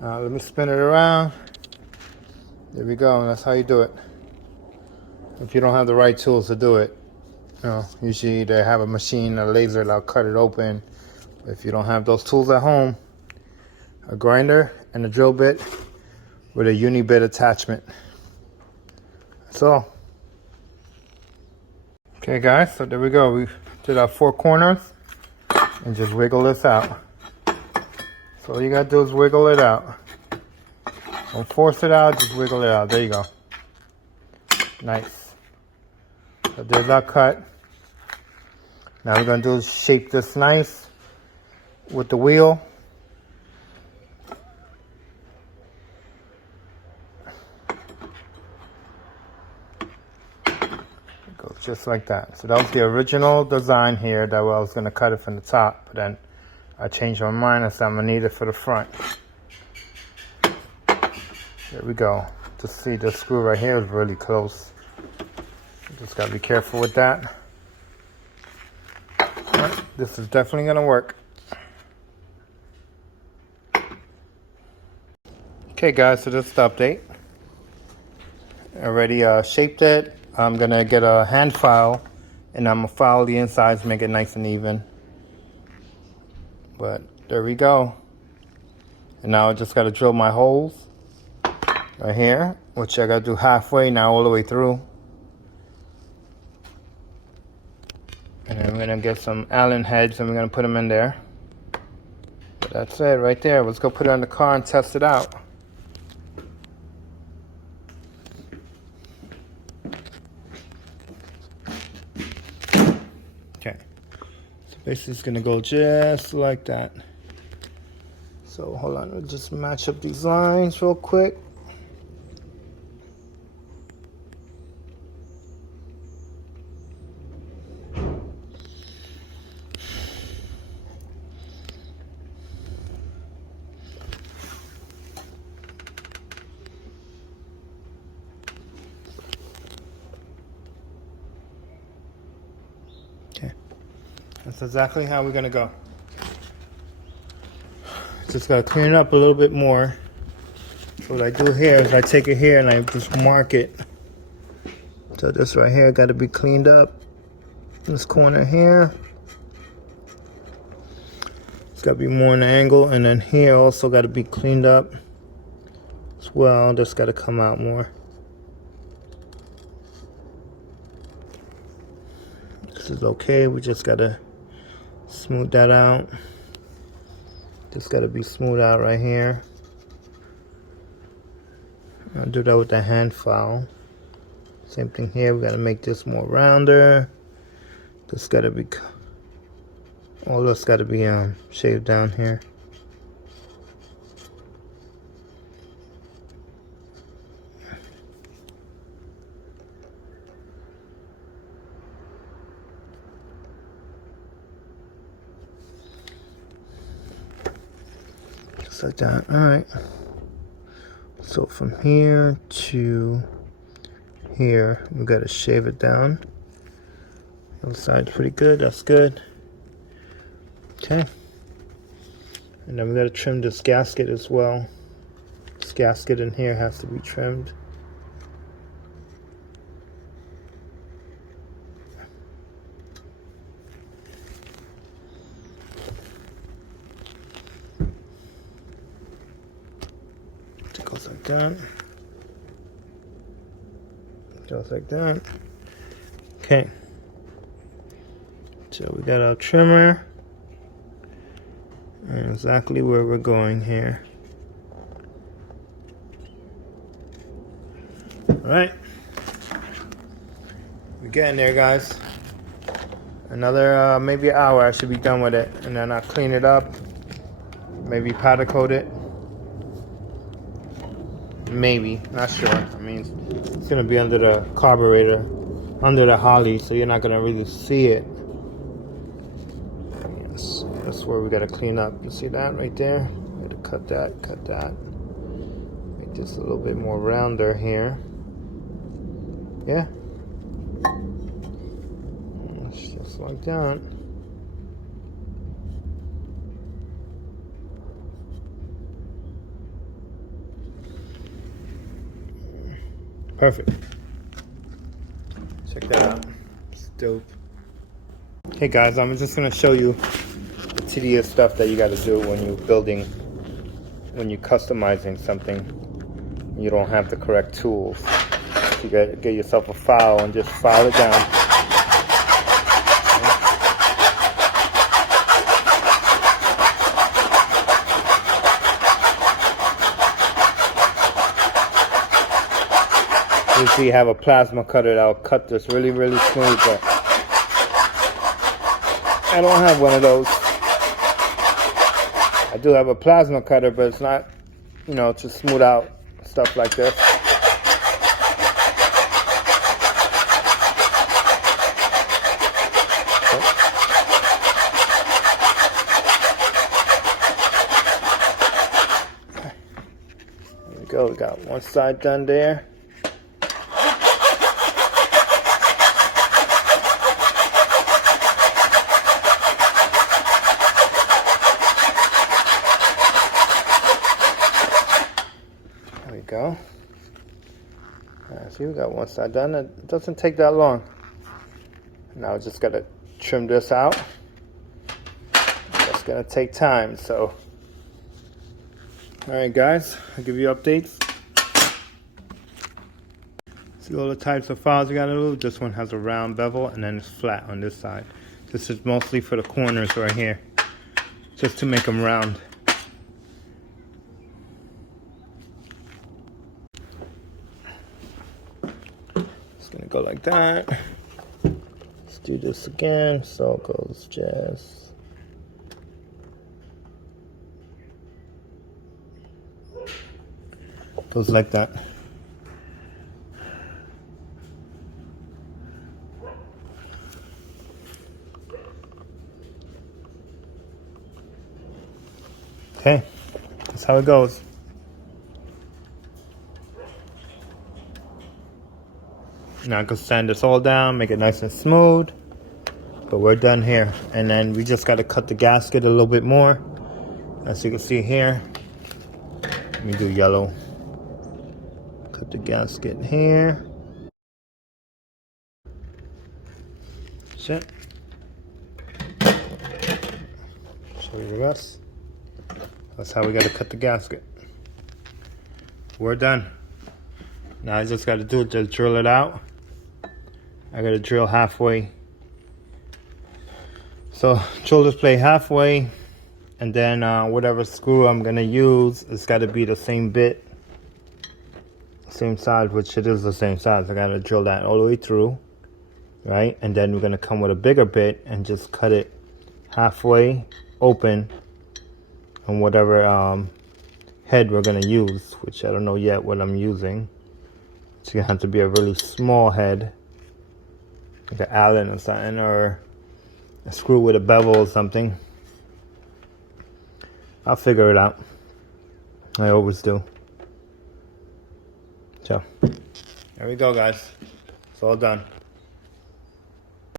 Let me spin it around. There we go. That's how you do it. If you don't have the right tools to do it, usually they have a machine, a laser that'll cut it open. If you don't have those tools at home, a grinder and a drill bit with a uni-bit attachment. That's all. Okay guys, so there we go. We did our 4 corners and just wiggle this out. So all you gotta do is wiggle it out. Don't force it out, just wiggle it out. There you go. Nice. So there's our cut. Now we're gonna do is shape this nice with the wheel. It goes just like that. So that was the original design here. That I was gonna cut it from the top, but then I changed my mind and said I'm gonna need it for the front. There we go. Just see the screw right here is really close. Just gotta be careful with that. Alright, this is definitely gonna work. Okay guys, so this is the update. I already shaped it. I'm gonna get a hand file and I'm gonna file the insides, make it nice and even. But there we go. And now I just gotta drill my holes right here, which I gotta do halfway, now all the way through. And then we're gonna get some Allen heads and we're gonna put them in there. But that's it right there. Let's go put it in the car and test it out. Okay. So basically it's gonna go just like that. So hold on, we'll just match up these lines real quick. Okay, that's exactly how we're gonna go. Just gotta clean it up a little bit more. So what I do here is I take it here and I just mark it. So this right here got to be cleaned up. This corner here, it's got to be more in the angle, and then here also got to be cleaned up as well. Just got to come out more. This is okay. We just got to smooth that out. Just got to be smooth out right here. I'll do that with the hand file. Same thing here. We got to make this more rounder. This got to be, all this got to be shaved down here. Just like that. All right. So from here to here, we got to shave it down. The other side's pretty good. That's good. Okay. And then we got to trim this gasket as well. This gasket in here has to be trimmed. It goes like that. Just like that. Okay. So we got our trimmer and exactly where we're going here. All right. We're getting there, guys. Another maybe an hour I should be done with it, and then I'll clean it up. Maybe powder coat it. Maybe, not sure. I mean, it's gonna be under the carburetor, under the Holley, so you're not gonna really see it. Yes, that's where we gotta clean up. You see that right there? We gotta cut that. Make this a little bit more rounder here. Yeah. It's just like that. Perfect. Check that out. It's dope. Hey guys, I'm just gonna show you the tedious stuff that you gotta do when you're building, when you're customizing something. You don't have the correct tools. You gotta get yourself a file and just file it down. Usually you have a plasma cutter that'll cut this really, really smooth, but I don't have one of those. I do have a plasma cutter, but it's not, you know, to smooth out stuff like this. There we go, we got one side done there. Go. See, we got one side done. It doesn't take that long. Now I just gotta trim this out. That's gonna take time. So, all right, guys, I'll give you updates. See all the types of files you gotta do. This one has a round bevel and then it's flat on this side. This is mostly for the corners right here, just to make them round. Gonna go like that. Let's do this again. So it goes just goes like that. Okay, that's how it goes. Now I can sand this all down, make it nice and smooth. But we're done here. And then we just got to cut the gasket a little bit more. As you can see here. Let me do yellow. Cut the gasket here. That's it. Show you the rest. That's how we got to cut the gasket. We're done. Now I just got to do it, just drill it out. I got to drill halfway. So drill this plate halfway, and then whatever screw I'm gonna use, it's got to be the same bit, same size, which it is the same size. I got to drill that all the way through, right? And then we're gonna come with a bigger bit and just cut it halfway open on whatever head we're gonna use, which I don't know yet what I'm using. It's gonna have to be a really small head, like an Allen or something, or a screw with a bevel or something. I'll figure it out. I always do. So, there we go, guys. It's all done.